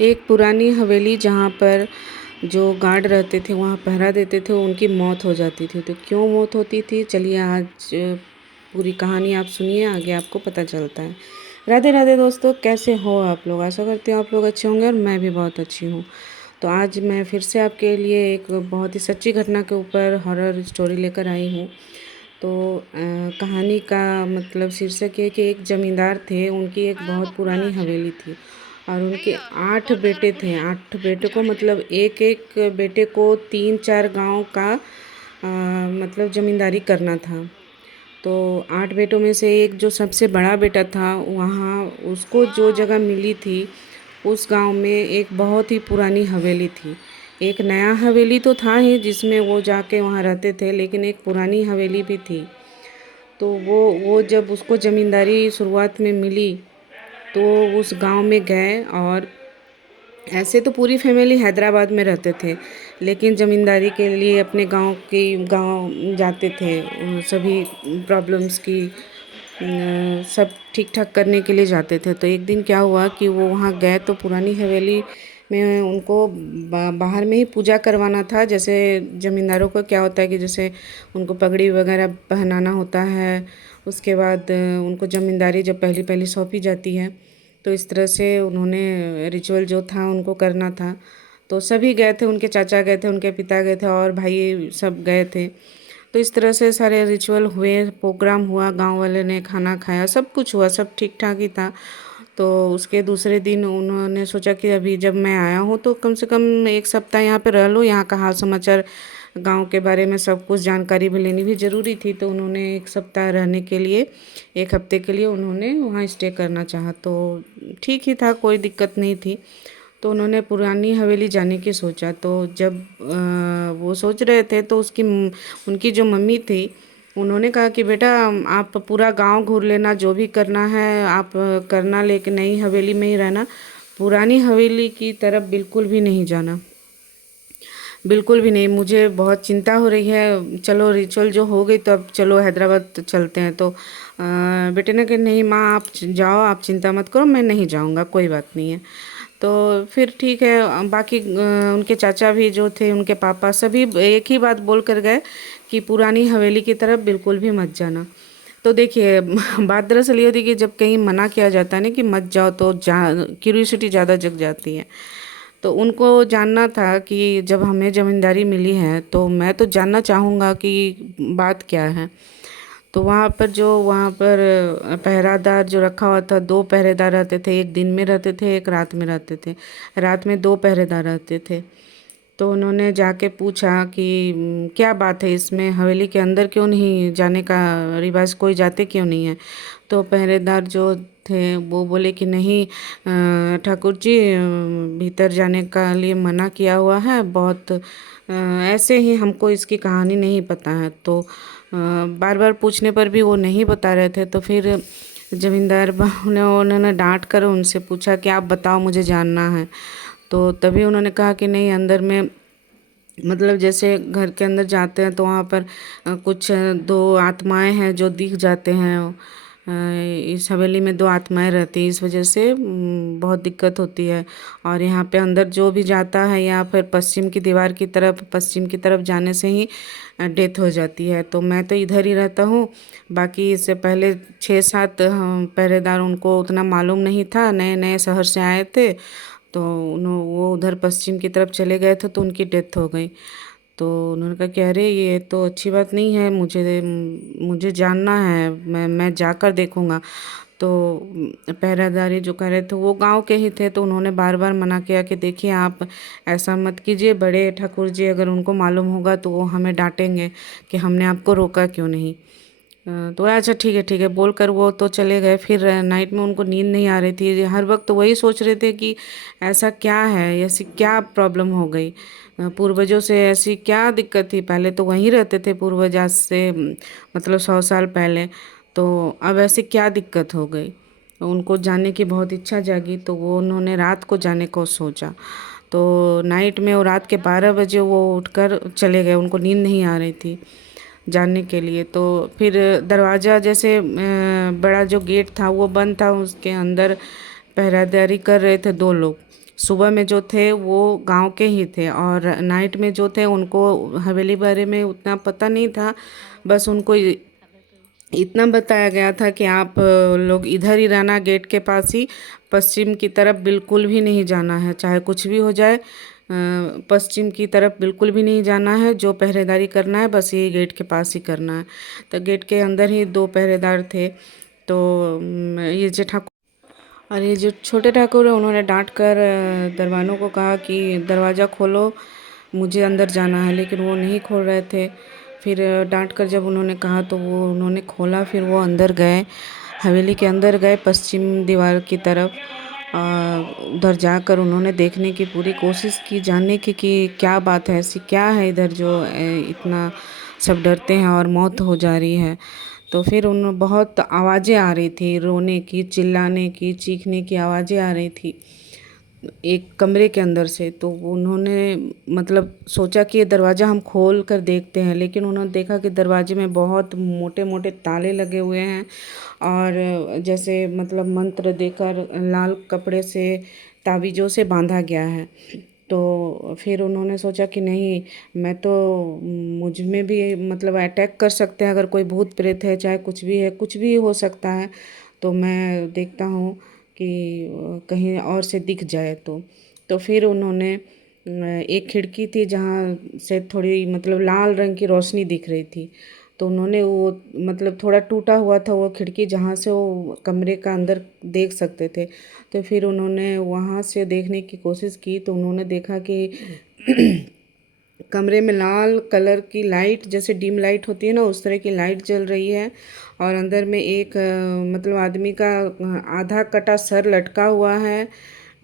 एक पुरानी हवेली जहाँ पर जो गार्ड रहते थे वहाँ पहरा देते थे, उनकी मौत हो जाती थी। तो क्यों मौत होती थी, चलिए आज पूरी कहानी आप सुनिए, आगे आपको पता चलता है। राधे राधे दोस्तों, कैसे हो आप लोग? आशा करती हूँ आप लोग अच्छे होंगे और मैं भी बहुत अच्छी हूँ। तो आज मैं फिर से आपके लिए एक बहुत ही सच्ची घटना के ऊपर हॉरर स्टोरी लेकर आई हूँ। तो कहानी का मतलब शीर्षक है कि एक ज़मींदार थे, उनकी एक बहुत पुरानी हवेली थी और उनके 8 बेटे थे। 8 बेटे को मतलब एक एक बेटे को 3-4 गांव का मतलब ज़मींदारी करना था। तो 8 बेटों में से एक जो सबसे बड़ा बेटा था, वहाँ उसको जो जगह मिली थी उस गांव में एक बहुत ही पुरानी हवेली थी। एक नया हवेली तो था ही जिसमें वो जाके वहाँ रहते थे, लेकिन एक पुरानी हवेली भी थी। तो वो जब उसको ज़मींदारी शुरुआत में मिली तो उस गांव में गए। और ऐसे तो पूरी फैमिली हैदराबाद में रहते थे, लेकिन ज़मींदारी के लिए अपने गांव जाते थे। सभी प्रॉब्लम्स की सब ठीक ठाक करने के लिए जाते थे। तो एक दिन क्या हुआ कि वो वहाँ गए तो पुरानी हवेली में उनको बाहर में ही पूजा करवाना था। जैसे ज़मींदारों का क्या होता है कि जैसे उनको पगड़ी वगैरह पहनाना होता है, उसके बाद उनको ज़मींदारी जब पहली पहली सौंपी जाती है तो इस तरह से उन्होंने रिचुअल जो था उनको करना था। तो सभी गए थे, उनके चाचा गए थे, उनके पिता गए थे और भाई सब गए थे। तो इस तरह से सारे रिचुअल हुए, प्रोग्राम हुआ, गांव वाले ने खाना खाया, सब कुछ हुआ, सब ठीक ठाक ही था। तो उसके दूसरे दिन उन्होंने सोचा कि अभी जब मैं आया हूँ तो कम से कम एक सप्ताह यहाँ पे रह लूँ, यहाँ का हाल समाचार गांव के बारे में सब कुछ जानकारी भी लेनी भी ज़रूरी थी। तो उन्होंने एक सप्ताह रहने के लिए, एक हफ्ते के लिए उन्होंने वहाँ स्टे करना चाहा। तो ठीक ही था, कोई दिक्कत नहीं थी। तो उन्होंने पुरानी हवेली जाने की सोचा। तो जब वो सोच रहे थे तो उनकी जो मम्मी थी उन्होंने कहा कि बेटा आप पूरा गांव घूर लेना, जो भी करना है आप करना, लेकिन नई हवेली में ही रहना, पुरानी हवेली की तरफ बिल्कुल भी नहीं जाना, बिल्कुल भी नहीं। मुझे बहुत चिंता हो रही है, चलो रिचुअल जो हो गई तो अब चलो हैदराबाद चलते हैं। तो बेटे ने कहा नहीं माँ आप जाओ, आप चिंता मत करो, मैं नहीं जाऊँगा, कोई बात नहीं है। तो फिर ठीक है। बाकी उनके चाचा भी जो थे, उनके पापा, सभी एक ही बात बोल कर गए कि पुरानी हवेली की तरफ बिल्कुल भी मत जाना। तो देखिए बात दरअसल ये होती है कि जब कहीं मना किया जाता है ना कि मत जाओ तो क्यूरियोसिटी ज़्यादा जग जाती है। तो उनको जानना था कि जब हमें ज़मींदारी मिली है तो मैं तो जानना चाहूँगा कि बात क्या है। तो वहाँ पर पहरादार जो रखा हुआ था, 2 पहरेदार रहते थे, एक दिन में रहते थे, एक रात में रहते थे। रात में 2 पहरेदार रहते थे। तो उन्होंने जाके पूछा कि क्या बात है, इसमें हवेली के अंदर क्यों नहीं जाने का रिवाज, कोई जाते क्यों नहीं है? तो पहरेदार जो थे वो बोले कि नहीं ठाकुर जी, भीतर जाने का लिए मना किया हुआ है, बहुत ऐसे ही हमको इसकी कहानी नहीं पता है। तो बार बार पूछने पर भी वो नहीं बता रहे थे। तो फिर जमींदार बाबू ने उन्होंने डांट कर उनसे पूछा कि आप बताओ, मुझे जानना है। तो तभी उन्होंने कहा कि नहीं, अंदर में मतलब जैसे घर के अंदर जाते हैं तो वहाँ पर कुछ 2 आत्माएं हैं जो दिख जाते हैं। अ, इस हवेली में 2 आत्माएं रहती हैं, इस वजह से बहुत दिक्कत होती है। और यहाँ पे अंदर जो भी जाता है या फिर पश्चिम की तरफ जाने से ही डेथ हो जाती है। तो मैं तो इधर ही रहता हूँ। बाकी इससे पहले 6-7 पहरेदार, उनको उतना मालूम नहीं था, नए नए शहर से आए थे। तो वो उधर पश्चिम की तरफ चले गए थे तो उनकी डेथ हो गई। तो उन्होंने कहा कि अरे ये तो अच्छी बात नहीं है, मुझे मुझे जानना है, मैं जाकर देखूंगा। तो पहरेदारी जो कर रहे थे वो गांव के ही थे। तो उन्होंने बार बार मना किया कि देखिए आप ऐसा मत कीजिए, बड़े ठाकुर जी अगर उनको मालूम होगा तो वो हमें डांटेंगे कि हमने आपको रोका क्यों नहीं। तो अच्छा ठीक है बोल कर वो तो चले गए। फिर नाइट में उनको नींद नहीं आ रही थी, हर वक्त तो वही सोच रहे थे कि ऐसा क्या है, ऐसी क्या प्रॉब्लम हो गई, पूर्वजों से ऐसी क्या दिक्कत थी। पहले तो वहीं रहते थे पूर्वज, आज से मतलब 100 साल पहले, तो अब ऐसी क्या दिक्कत हो गई। उनको जानने की बहुत इच्छा जागी तो वो उन्होंने रात को जाने को सोचा। तो नाइट में, और रात के 12 बजे वो उठकर चले गए, उनको नींद नहीं आ रही थी जानने के लिए। तो फिर दरवाज़ा जैसे बड़ा जो गेट था वो बंद था, उसके अंदर पहरेदारी कर रहे थे 2 लोग। सुबह में जो थे वो गांव के ही थे, और नाइट में जो थे उनको हवेली बारे में उतना पता नहीं था। बस उनको इतना बताया गया था कि आप लोग इधर ही रहना, गेट के पास ही, पश्चिम की तरफ बिल्कुल भी नहीं जाना है, चाहे कुछ भी हो जाए। पश्चिम की तरफ बिल्कुल भी नहीं जाना है, जो पहरेदारी करना है बस ये गेट के पास ही करना है। तो गेट के अंदर ही दो पहरेदार थे। तो ये जो ठाकुर और ये जो छोटे ठाकुर है, उन्होंने डांट कर दरबानों को कहा कि दरवाज़ा खोलो, मुझे अंदर जाना है, लेकिन वो नहीं खोल रहे थे। फिर डांट कर जब उन्होंने कहा तो वो उन्होंने खोला, फिर वो अंदर गए, हवेली के अंदर गए पश्चिम दीवार की तरफ। उधर जाकर उन्होंने देखने की पूरी कोशिश की, जानने की कि क्या बात है, ऐसी क्या है इधर जो इतना सब डरते हैं और मौत हो जा रही है। तो फिर उन बहुत आवाज़ें आ रही थी, रोने की, चिल्लाने की, चीखने की आवाज़ें आ रही थी एक कमरे के अंदर से। तो उन्होंने मतलब सोचा कि ये दरवाज़ा हम खोल कर देखते हैं, लेकिन उन्होंने देखा कि दरवाजे में बहुत मोटे मोटे ताले लगे हुए हैं, और जैसे मतलब मंत्र देकर लाल कपड़े से, ताबीज़ों से बांधा गया है। तो फिर उन्होंने सोचा कि नहीं, मैं तो मुझ में भी मतलब अटैक कर सकते हैं, अगर कोई भूत प्रेत है, चाहे कुछ भी है, कुछ भी हो सकता है। तो मैं देखता हूँ कि कहीं और से दिख जाए तो फिर उन्होंने एक खिड़की थी जहाँ से थोड़ी मतलब लाल रंग की रोशनी दिख रही थी। तो उन्होंने वो मतलब थोड़ा टूटा हुआ था वो खिड़की, जहाँ से वो कमरे का अंदर देख सकते थे। तो फिर उन्होंने वहाँ से देखने की कोशिश की, तो उन्होंने देखा कि कमरे में लाल कलर की लाइट, जैसे डिम लाइट होती है ना, उस तरह की लाइट जल रही है। और अंदर में एक मतलब आदमी का आधा कटा सर लटका हुआ है।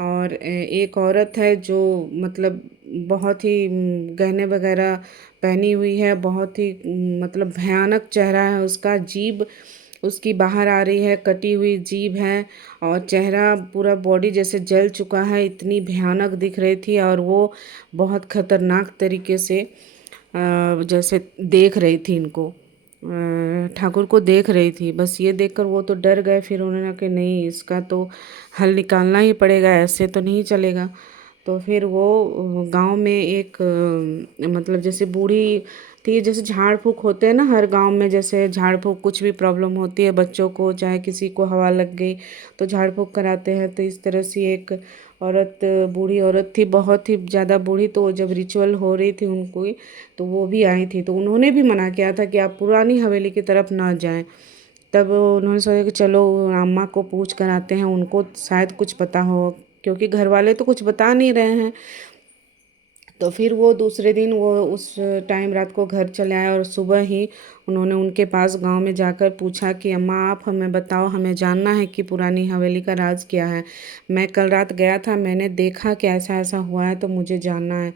और एक औरत है जो मतलब बहुत ही गहने वगैरह पहनी हुई है, बहुत ही मतलब भयानक चेहरा है उसका, जीभ उसकी बाहर आ रही है, कटी हुई जीभ है, और चेहरा पूरा बॉडी जैसे जल चुका है, इतनी भयानक दिख रही थी। और वो बहुत खतरनाक तरीके से जैसे देख रही थी इनको, ठाकुर को देख रही थी। बस ये देखकर वो तो डर गए, फिर उन्होंने कहा कि नहीं, इसका तो हल निकालना ही पड़ेगा, ऐसे तो नहीं चलेगा। तो फिर वो गांव में एक मतलब जैसे बूढ़ी थी, जैसे झाड़ फूँक होते हैं ना हर गांव में, जैसे झाड़ फूँक कुछ भी प्रॉब्लम होती है बच्चों को, चाहे किसी को हवा लग गई तो झाड़ फूँक कराते हैं। तो इस तरह से एक औरत, बूढ़ी औरत थी, बहुत ही ज़्यादा बूढ़ी। तो जब रिचुअल हो रही थी उनको, तो वो भी आई थी। तो उन्होंने भी मना किया था कि आप पुरानी हवेली की तरफ ना जाएं। तब उन्होंने सोचा कि चलो अम्मा को पूछ कर आते हैं, उनको शायद कुछ पता हो, क्योंकि घर वाले तो कुछ बता नहीं रहे हैं। तो फिर वो दूसरे दिन वो उस टाइम रात को घर चले आए, और सुबह ही उन्होंने उनके पास गांव में जाकर पूछा कि अम्मा, आप हमें बताओ, हमें जानना है कि पुरानी हवेली का राज क्या है। मैं कल रात गया था, मैंने देखा कि ऐसा ऐसा हुआ है, तो मुझे जानना है।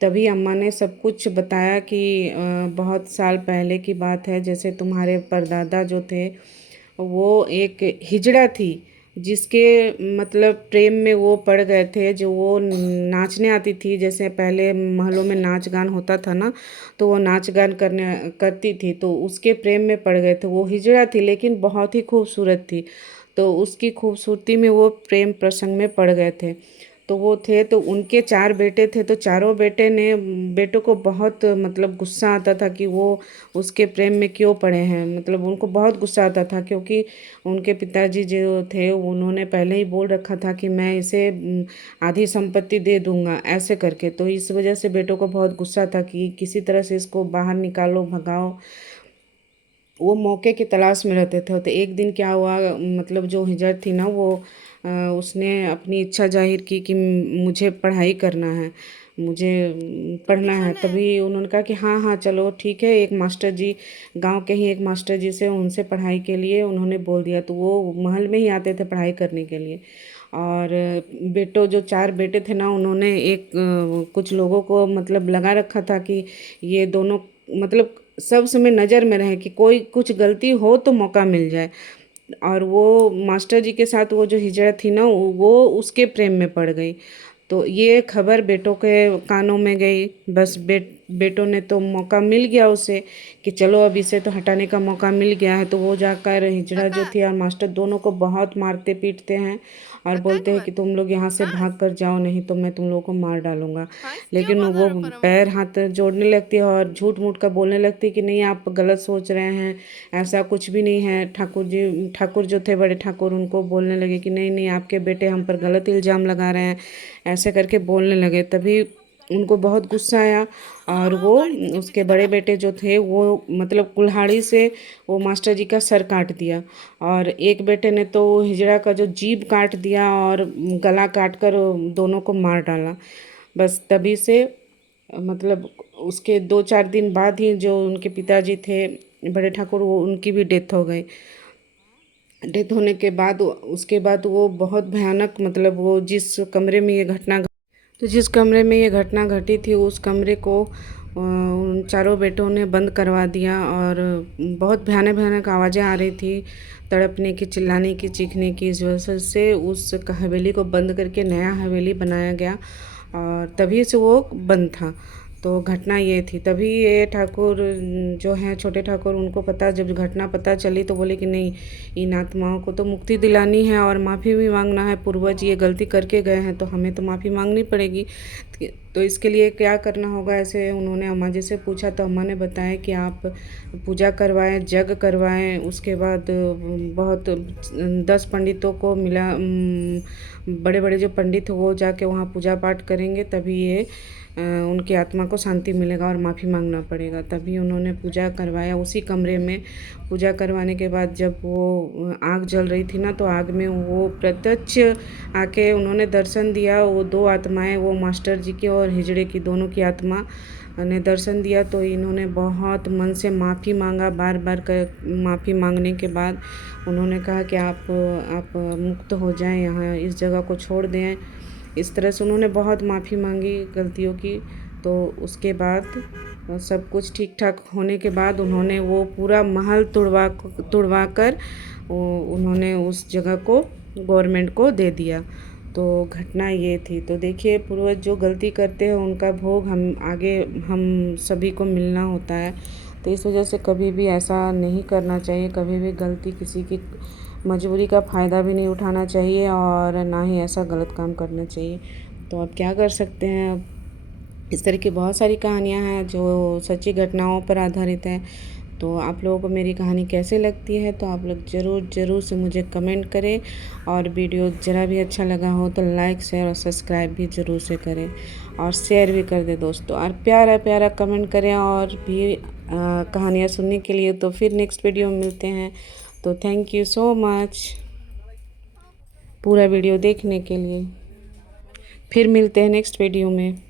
तभी अम्मा ने सब कुछ बताया कि बहुत साल पहले की बात है, जैसे तुम्हारे परदादा जो थे वो एक हिजड़ा थी, जिसके मतलब प्रेम में वो पड़ गए थे। जो वो नाचने आती थी, जैसे पहले महलों में नाच गान होता था ना, तो वो नाच गान करने करती थी, तो उसके प्रेम में पड़ गए थे। वो हिजड़ा थी लेकिन बहुत ही खूबसूरत थी, तो उसकी खूबसूरती में वो प्रेम प्रसंग में पड़ गए थे। तो वो थे, तो उनके चार बेटे थे, तो चारों बेटों को बहुत मतलब गुस्सा आता था कि वो उसके प्रेम में क्यों पड़े हैं। मतलब उनको बहुत गुस्सा आता था, क्योंकि उनके पिताजी जो थे उन्होंने पहले ही बोल रखा था कि मैं इसे आधी संपत्ति दे दूंगा, ऐसे करके। तो इस वजह से बेटों को बहुत गुस्सा था कि किसी तरह से इसको बाहर निकालो, भगाओ। वो मौके की तलाश में रहते थे। तो एक दिन क्या हुआ, मतलब जो हिजड़ थी ना, वो उसने अपनी इच्छा जाहिर की कि मुझे पढ़ाई करना है, मुझे पढ़ना है। तभी उन्होंने कहा कि हाँ हाँ चलो ठीक है। एक मास्टर जी, गांव के ही एक मास्टर जी से, उनसे पढ़ाई के लिए उन्होंने बोल दिया। तो वो महल में ही आते थे पढ़ाई करने के लिए। और बेटों जो चार बेटे थे ना, उन्होंने एक कुछ लोगों को मतलब लगा रखा था कि ये दोनों मतलब सब समय नज़र में रहे कि कोई कुछ गलती हो तो मौका मिल जाए। और वो मास्टर जी के साथ वो जो हिजड़ा थी ना, वो उसके प्रेम में पड़ गई। तो ये खबर बेटों के कानों में गई। बस बेटों ने तो मौका मिल गया उसे कि चलो अब इसे तो हटाने का मौका मिल गया है। तो वो जाकर हिजड़ा जो थी और मास्टर दोनों को बहुत मारते पीटते हैं, और बोलते हैं कि तुम लोग यहाँ से भाग कर जाओ, नहीं तो मैं तुम लोगों को मार डालूंगा। लेकिन वो पैर हाथ जोड़ने लगती है और झूठ मूठ का बोलने लगती है कि नहीं आप गलत सोच रहे हैं, ऐसा कुछ भी नहीं है। ठाकुर जो थे बड़े ठाकुर, उनको बोलने लगे कि नहीं नहीं आपके बेटे हम पर गलत इल्ज़ाम लगा रहे हैं, ऐसे करके बोलने लगे। तभी उनको बहुत गुस्सा आया और वो उसके बड़े बेटे जो थे वो मतलब कुल्हाड़ी से वो मास्टर जी का सर काट दिया। और एक बेटे ने तो हिजड़ा का जो जीभ काट दिया और गला काट कर दोनों को मार डाला। बस तभी से मतलब उसके 2-4 दिन बाद ही जो उनके पिताजी थे बड़े ठाकुर, वो उनकी भी डेथ हो गई। डेथ होने के बाद उसके बाद वो बहुत भयानक, मतलब वो जिस कमरे में ये घटना, तो जिस कमरे में ये घटना घटी थी उस कमरे को उन चारों बेटों ने बंद करवा दिया। और बहुत भयानक भयानक आवाज़ें आ रही थी, तड़पने की, चिल्लाने की, चीखने की। इस वजह से उस हवेली को बंद करके नया हवेली बनाया गया और तभी से वो बंद था। तो घटना ये थी। तभी ये ठाकुर जो हैं छोटे ठाकुर, उनको पता, जब घटना पता चली तो बोले कि नहीं, इन आत्माओं को तो मुक्ति दिलानी है और माफ़ी भी मांगना है। पूर्वज ये गलती करके गए हैं तो हमें तो माफ़ी मांगनी पड़ेगी। तो इसके लिए क्या करना होगा, ऐसे उन्होंने अम्मा जी से पूछा। तो अम्मा ने बताया कि आप पूजा करवाएं, जग करवाएं, उसके बाद बहुत 10 पंडितों को मिला, बड़े बड़े जो पंडित वो जाके वहाँ पूजा पाठ करेंगे, तभी ये उनकी आत्मा को शांति मिलेगा और माफ़ी मांगना पड़ेगा। तभी उन्होंने पूजा करवाया उसी कमरे में। पूजा करवाने के बाद जब वो आग जल रही थी ना, तो आग में वो प्रत्यक्ष आके उन्होंने दर्शन दिया। वो 2 आत्माएं, वो मास्टर जी की और हिजड़े की, दोनों की आत्मा ने दर्शन दिया। तो इन्होंने बहुत मन से माफ़ी मांगा। बार बार माफ़ी मांगने के बाद उन्होंने कहा कि आप मुक्त हो जाएं, यहाँ इस जगह को छोड़ दें। इस तरह से उन्होंने बहुत माफ़ी मांगी गलतियों की। तो उसके बाद सब कुछ ठीक ठाक होने के बाद उन्होंने वो पूरा महल तुड़वा कर उन्होंने उस जगह को गवर्नमेंट को दे दिया। तो घटना ये थी। तो देखिए, पूर्वज जो गलती करते हैं उनका भोग हम सभी को मिलना होता है। तो इस वजह से कभी भी ऐसा नहीं करना चाहिए। कभी भी गलती, किसी की मजबूरी का फ़ायदा भी नहीं उठाना चाहिए और ना ही ऐसा गलत काम करना चाहिए। तो अब क्या कर सकते हैं। अब इस तरह की बहुत सारी कहानियाँ हैं जो सच्ची घटनाओं पर आधारित है। तो आप लोगों को मेरी कहानी कैसे लगती है, तो आप लोग ज़रूर से मुझे कमेंट करें। और वीडियो ज़रा भी अच्छा लगा हो तो लाइक, शेयर और सब्सक्राइब भी ज़रूर से करें और शेयर भी कर दें दोस्तों। और प्यारा प्यारा कमेंट करें और भी कहानियाँ सुनने के लिए। तो फिर नेक्स्ट वीडियो में मिलते हैं। तो थैंक यू सो मच पूरा वीडियो देखने के लिए। फिर मिलते हैं नेक्स्ट वीडियो में।